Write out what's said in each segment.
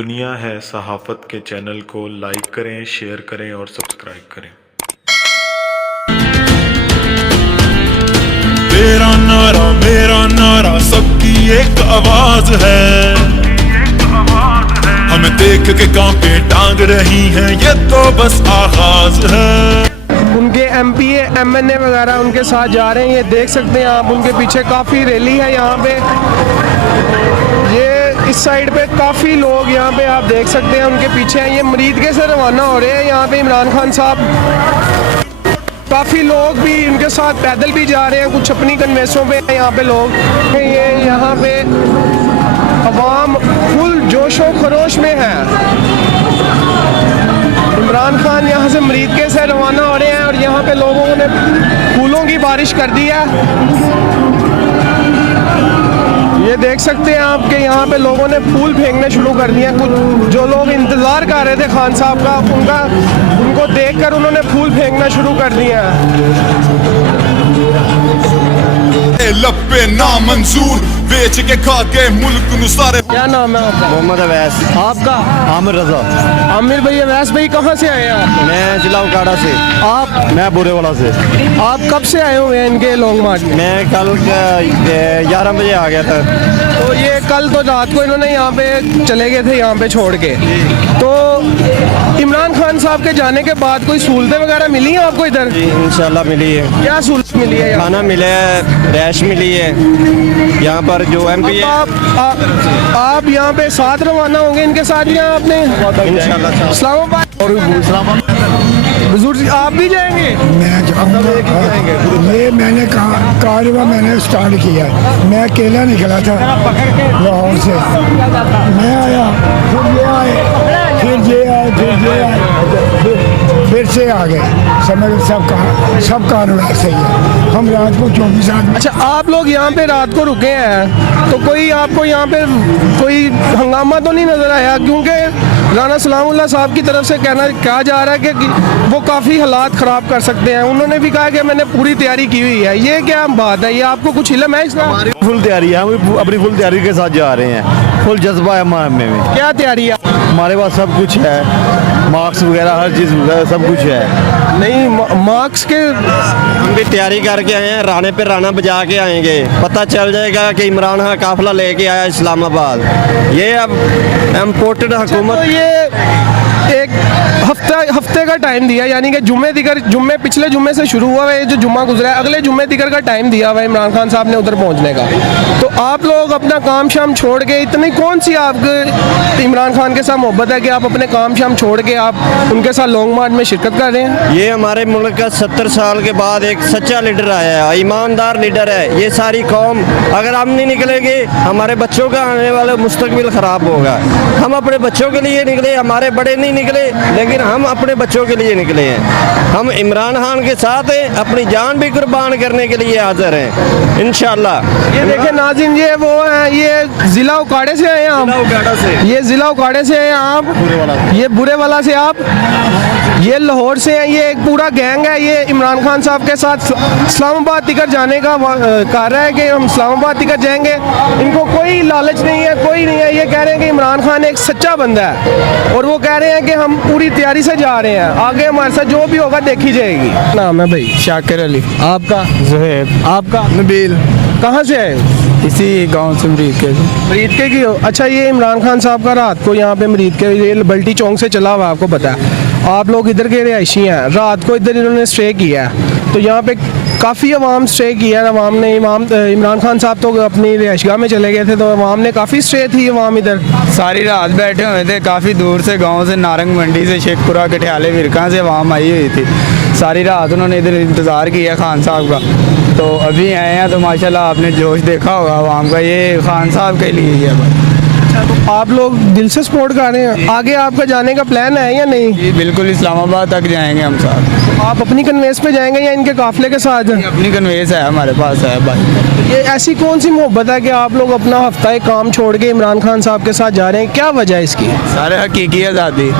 दुनिया है सहाफ़त के चैनल को लाइक करें, शेयर करें और सब्सक्राइब करें। मेरा नारा सबकी एक आवाज है, हमें देख के कांपे टांग रही हैं, ये तो बस आगाज है। उनके एमपीए एमएनए वगैरह उनके साथ जा रहे हैं, ये देख सकते हैं आप। उनके पीछे काफ़ी रैली है यहाँ पे, ये इस साइड पे काफ़ी लोग यहाँ पे आप देख सकते हैं उनके पीछे हैं। ये मरीदगे से रवाना हो रहे हैं यहाँ पे इमरान खान साहब। काफ़ी लोग भी उनके साथ पैदल भी जा रहे हैं, कुछ अपनी कन्वेंसों पे यहाँ पे लोग। ये यहाँ पे अवाम फुल जोशो खरोश में है। इमरान खान यहाँ से मरीदगे से रवाना हो रहे हैं और यहाँ पे लोगों ने फूलों की बारिश कर दी है। ये देख सकते हैं आप कि यहाँ पे लोगों ने फूल फेंकने शुरू कर दिए। कुछ जो लोग इंतज़ार कर रहे थे खान साहब का, उनको देखकर उन्होंने फूल फेंकना शुरू कर दिया। लपे ना मंजूर बेच के खा के मुल्क नु सारे। क्या नाम है आपका? मोहम्मद अवैस। आपका? आमिर रजा। आमिर भाई, अवैस भाई कहाँ से आए हैं आप? मैं जिला उकाड़ा से। आप? मैं बुरेवाला से। आप कब से आए हुए हैं इनके लॉन्ग मार्च में? मैं कल 11 बजे आ गया था। तो ये कल तो रात को इन्होंने यहाँ पे चले गए थे यहाँ पे छोड़ के। तो इमरान खान साहब के जाने के बाद कोई सहूलतें वगैरह मिली हैं आपको इधर? जी इंशाल्लाह मिली है। क्या सहूलत मिली है? खाना मिला है, रैश मिली है। यहाँ पर जो एमपी आप यहाँ पे साथ रवाना होंगे इनके साथ या आपने इंशाल्लाह इस्लामाबाद और बुजुर्ग जी आप भी जाएंगे? ये मैंने कारवा मैंने स्टार्ट किया। मैं अकेला निकला था लाहौर से। मैं आया, फिर ये आए, फिर ये आए, फिर ये आए, फिर से आ गए। समझ सब कानून सही है। हम रात को 24 आदमी। अच्छा, आप लोग यहाँ पे रात को रुके हैं तो कोई आपको यहाँ पे कोई हंगामा तो नहीं नजर आया? क्योंकि राना सलामुल्लाह साहब की तरफ से कहा जा रहा है कि वो काफ़ी हालात ख़राब कर सकते हैं। उन्होंने भी कहा कि मैंने पूरी तैयारी की हुई है। ये क्या बात है? ये आपको कुछ इल्म है इसका? हमारी फुल तैयारी है, हम अपनी फुल तैयारी के साथ जा रहे हैं। फुल जज्बा है हमारे में। क्या तैयारी है? हमारे पास सब कुछ है, मार्क्स वगैरह हर चीज़ वगैरह सब कुछ है। नहीं, मार्क्स के हम भी तैयारी करके आए हैं, राने पे राना बजा के आएंगे। पता चल जाएगा कि इमरान खान काफिला लेके आया इस्लामाबाद। ये अब इम्पोर्टेड हुकूमत। तो ये एक हफ्ते का टाइम दिया, यानी कि जुम्मे पिछले जुम्मे से शुरू हुआ है। ये जो जुम्मा गुजरा है, अगले जुम्मे दिगर का टाइम दिया हुआ है इमरान खान साहब ने उधर पहुंचने का। तो आप लोग अपना काम शाम छोड़ के, इतनी कौन सी आपके इमरान खान के साथ मोहब्बत है कि आप अपने काम शाम छोड़ के आप उनके साथ लॉन्ग मार्च में शिरकत कर रहे हैं? ये हमारे मुल्क का 70 साल के बाद एक सच्चा लीडर आया है, ईमानदार लीडर है। ये सारी कौम अगर हम नहीं निकलेंगे, हमारे बच्चों का आने वाला मुस्तकबिल ख़राब होगा। हम अपने बच्चों के लिए निकले, हमारे बड़े नहीं निकले, लेकिन हम अपने बच्चों के लिए निकले हैं। हम इमरान खान के साथ हैं, अपनी जान भी कुर्बान करने के लिए हाजिर हैं इंशाल्लाह। ये देखें नाज़रीन, ये वो है, ये जिला उकाड़े से आए हैं आप? उकाड़ा से। ये जिला उकाड़े से हैं आप? ये बुरेवाला से आप? ये लाहौर से हैं। ये एक पूरा गैंग है। ये इमरान खान साहब के साथ इस्लामाबाद तिकर जाने का कह रहा है कि हम इस्लामाबाद तिकर जाएंगे। इनको कोई लालच नहीं है, कोई नहीं है। ये कह रहे हैं कि इमरान खान एक सच्चा बंदा है और वो कह रहे हैं कि हम पूरी तैयारी से जा रहे हैं। आगे हमारे साथ जो भी होगा देखी जाएगी। नाम है भाई? शाकिर अली। आपका? ज़ुहैब। आपका? नबील। कहाँ से आए? इसी गांव से मरीदके की हो? अच्छा, ये इमरान खान साहब का रात को यहाँ पे मरीदके ये बल्टी चौक से चला हुआ, आपको पता है। आप लोग इधर के रिहायशी हैं, रात को इधर इन्होंने स्टे किया है। तो यहाँ पे काफ़ी अवाम स्टे किया है। अवाम ने इमरान खान साहब तो अपनी रिहायशगाह में चले गए थे, तो अवाम ने काफ़ी स्टे थी अवाम इधर। सारी रात बैठे हुए थे। काफ़ी दूर से गांव से, नारंग मंडी से, शेखपुरा, कठियाले, विरका से अवाम आई हुई थी। सारी रात उन्होंने इधर इंतज़ार किया खान साहब का। तो अभी आए हैं तो माशाल्लाह आपने जोश देखा होगा अवाम का, ये खान साहब के लिए ही है बस। तो आप लोग दिल से सपोर्ट कर रहे हैं। आगे आपका जाने का प्लान है या नहीं? जी बिल्कुल, इस्लामाबाद तक जाएंगे हम साथ। तो आप अपनी कन्वेंस पे जाएंगे या इनके काफिले के साथ? अपनी कन्वेंस है हमारे पास है भाई। ये ऐसी कौन सी मोहब्बत है कि आप लोग अपना हफ्ता एक काम छोड़ के इमरान खान साहब के साथ जा रहे हैं? क्या वजह है इसकी? सारे हकीकी आज़ादी,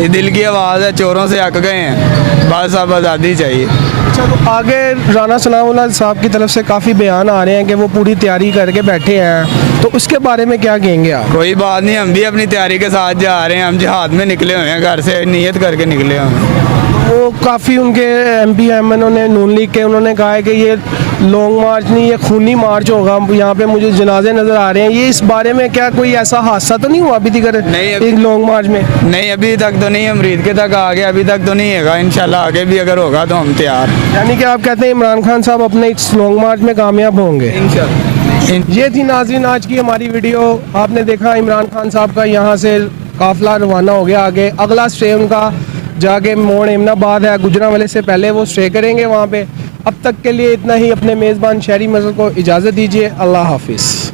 ये दिल की आवाज़ है। चोरों से हक गए हैं, बस अब आज़ादी चाहिए। अच्छा, तो आगे राना सनाउल्लाह साहब की तरफ से काफ़ी बयान आ रहे हैं कि वो पूरी तैयारी करके बैठे हैं। तो तो उसके बारे में क्या कहेंगे आप? कोई बात नहीं, हम भी अपनी तैयारी के साथ जा रहे हैं। हम जिहाद में निकले हुए हैं, घर से नियत करके निकले हुए हैं। वो काफ़ी उनके MP एमएन ने नून लीग के उन्होंने कहा है कि ये लॉन्ग मार्च नहीं, ये खूनी मार्च होगा। यहाँ पे मुझे जनाजे नज़र आ रहे हैं। ये इस बारे में क्या कोई ऐसा हादसा तो नहीं हुआ अभी तक नहीं, एक लॉन्ग मार्च में? नहीं, अभी तक तो नहीं, अमरीद के तक आ गया, अभी तक तो नहीं है। इंशाल्लाह आगे भी अगर होगा तो हम तैयार। यानी कि आप कहते हैं इमरान खान साहब अपने इस लॉन्ग मार्च में कामयाब होंगे? ये थी नाज़रीन आज की हमारी वीडियो। आपने देखा इमरान खान साहब का यहाँ से काफिला रवाना हो गया। आगे अगला स्टे उनका जाके मोड़ एमनाबाद है, गुजरांवाले से पहले वो स्टे करेंगे वहाँ पे। अब तक के लिए इतना ही। अपने मेज़बान शहरी मज़हब को इजाज़त दीजिए। अल्लाह हाफिज़।